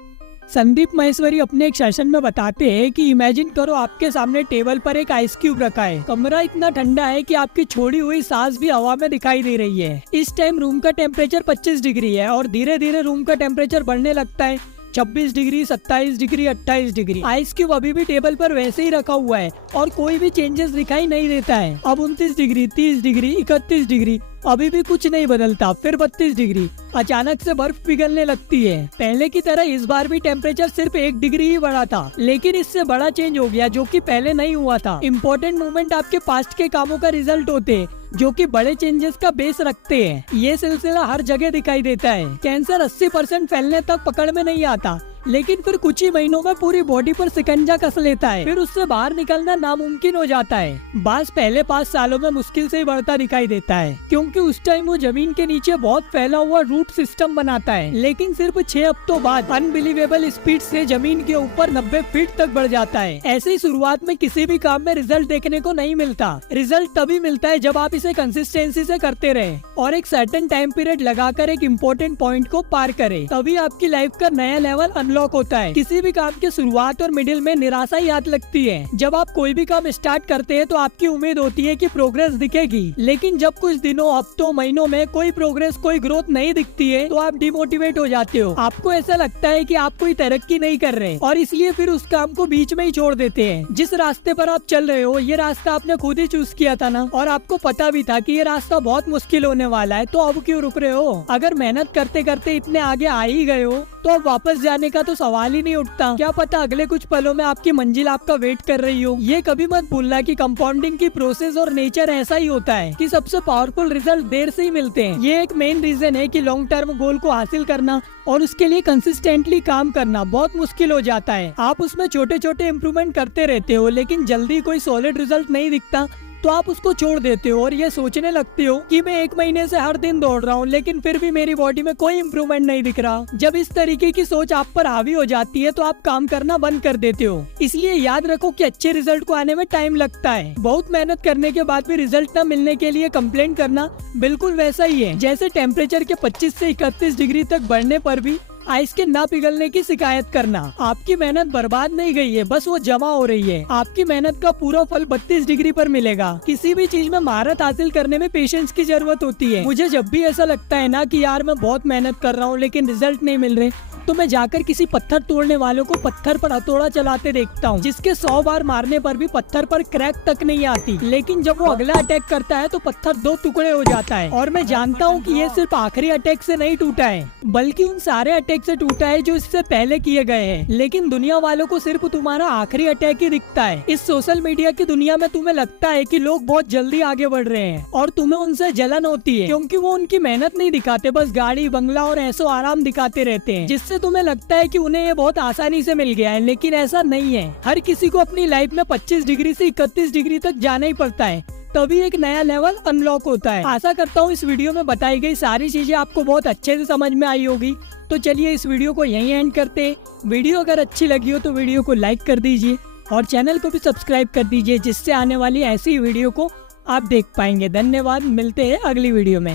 संदीप माहेश्वरी अपने एक सेशन में बताते हैं कि इमेजिन करो आपके सामने टेबल पर एक आइस क्यूब रखा है। कमरा इतना ठंडा है कि आपकी छोड़ी हुई सांस भी हवा में दिखाई दे रही है। इस टाइम रूम का टेम्परेचर 25 डिग्री है और धीरे धीरे रूम का टेम्परेचर बढ़ने लगता है। 26 degree, 27 degree, 28 degree. Ice cube अभी भी टेबल पर वैसे ही रखा हुआ है और कोई भी चेंजेस दिखाई नहीं देता है। अब 29 डिग्री, 30 डिग्री, 31 डिग्री, अभी भी कुछ नहीं बदलता। फिर 32 डिग्री, अचानक से बर्फ पिघलने लगती है। पहले की तरह इस बार भी टेम्परेचर सिर्फ 1 डिग्री ही बढ़ा था, लेकिन इससे बड़ा चेंज हो गया जो कि पहले नहीं हुआ था। इम्पोर्टेंट मूवमेंट आपके पास्ट के कामों का रिजल्ट होते हैं जो कि बड़े चेंजेस का बेस रखते हैं। ये सिलसिला हर जगह दिखाई देता है। कैंसर 80% फैलने तक पकड़ में नहीं आता, लेकिन फिर कुछ ही महीनों में पूरी बॉडी पर शिकंजा कस लेता है। फिर उससे बाहर निकलना नामुमकिन हो जाता है। बास पहले 5 सालों में मुश्किल से ही बढ़ता दिखाई देता है, क्योंकि उस टाइम वो जमीन के नीचे बहुत फैला हुआ रूट सिस्टम बनाता है। लेकिन सिर्फ 6 हफ्तों बाद अनबिलीवेबल स्पीड से जमीन के ऊपर 90 फीट तक बढ़ जाता है। ऐसे ही शुरुआत में किसी भी काम में रिजल्ट देखने को नहीं मिलता। रिजल्ट तभी मिलता है जब आप इसे कंसिस्टेंसी से करते रहे और एक सर्टेन टाइम पीरियड लगाकर एक इम्पोर्टेंट पॉइंट को पार करे। तभी आपकी लाइफ का नया लेवल अनलॉक होता है। किसी भी काम के शुरुआत और मिडिल में निराशा ही याद लगती है। जब आप कोई भी काम स्टार्ट करते हैं तो आपकी उम्मीद होती है कि प्रोग्रेस दिखेगी, लेकिन जब कुछ दिनों, हफ्तों, महीनों में कोई प्रोग्रेस, कोई ग्रोथ नहीं दिखती है तो आप डिमोटिवेट हो जाते हो। आपको ऐसा लगता है कि आप कोई तरक्की नहीं कर रहे और इसलिए फिर उस काम को बीच में ही छोड़ देते हैं। जिस रास्ते पर आप चल रहे हो ये रास्ता आपने खुद ही चूज किया था ना, और आपको पता भी था कि ये रास्ता बहुत मुश्किल होने वाला है, तो अब क्यों रुक रहे हो? अगर मेहनत करते करते इतने आगे आ ही गए हो तो अब वापस जाने का तो सवाल ही नहीं उठता। क्या पता अगले कुछ पलों में आपकी मंजिल आपका वेट कर रही हो। ये कभी मत भूलना कि कंपाउंडिंग की प्रोसेस और नेचर ऐसा ही होता है कि सबसे पावरफुल रिजल्ट देर से ही मिलते हैं। ये एक मेन रीजन है कि लॉन्ग टर्म गोल को हासिल करना और उसके लिए कंसिस्टेंटली काम करना बहुत मुश्किल हो जाता है। आप उसमें छोटे छोटे इम्प्रूवमेंट करते रहते हो, लेकिन जल्दी कोई सॉलिड रिजल्ट नहीं दिखता तो आप उसको छोड़ देते हो और ये सोचने लगते हो कि मैं 1 महीने से हर दिन दौड़ रहा हूँ लेकिन फिर भी मेरी बॉडी में कोई इम्प्रूवमेंट नहीं दिख रहा। जब इस तरीके की सोच आप पर हावी हो जाती है तो आप काम करना बंद कर देते हो। इसलिए याद रखो कि अच्छे रिजल्ट को आने में टाइम लगता है। बहुत मेहनत करने के बाद भी रिजल्ट न मिलने के लिए कंप्लेंट करना बिल्कुल वैसा ही है जैसे टेम्परेचर के 25 से 31 डिग्री तक बढ़ने पर भी आइस के ना पिघलने की शिकायत करना। आपकी मेहनत बर्बाद नहीं गई है, बस वो जमा हो रही है। आपकी मेहनत का पूरा फल 32 डिग्री पर मिलेगा। किसी भी चीज में महारत हासिल करने में पेशेंस की जरूरत होती है। मुझे जब भी ऐसा लगता है ना कि यार मैं बहुत मेहनत कर रहा हूँ लेकिन रिजल्ट नहीं मिल रहे, तो मैं जाकर किसी पत्थर तोड़ने वालों को पत्थर पर हथौड़ा चलाते देखता हूँ, जिसके 100 बार मारने पर भी पत्थर पर क्रैक तक नहीं आती। लेकिन जब वो अगला अटैक करता है तो पत्थर 2 टुकड़े हो जाता है और मैं जानता हूँ कि ये सिर्फ आखिरी अटैक से नहीं टूटा है, बल्कि उन सारे अटैक से टूटा है जो इससे पहले किए गए हैं। लेकिन दुनिया वालों को सिर्फ तुम्हारा आखिरी अटैक ही दिखता है। इस सोशल मीडिया की दुनिया में तुम्हें लगता है कि लोग बहुत जल्दी आगे बढ़ रहे हैं और तुम्हें उनसे जलन होती है, क्योंकि वो उनकी मेहनत नहीं दिखाते, बस गाड़ी, बंगला और ऐसो आराम दिखाते रहते हैं, जिससे तुम्हें लगता है कि उन्हें ये बहुत आसानी से मिल गया है। लेकिन ऐसा नहीं है। हर किसी को अपनी लाइफ में 25 डिग्री से 31 डिग्री तक जाना ही पड़ता है, तभी एक नया लेवल अनलॉक होता है। आशा करता हूँ इस वीडियो में बताई गई सारी चीजें आपको बहुत अच्छे से समझ में आई होगी। तो चलिए इस वीडियो को यहीं एंड करते हैं। वीडियो अगर अच्छी लगी हो तो वीडियो को लाइक कर दीजिए और चैनल को भी सब्सक्राइब कर दीजिए, जिससे आने वाली ऐसी वीडियो को आप देख पाएंगे। धन्यवाद, मिलते हैं अगली वीडियो में।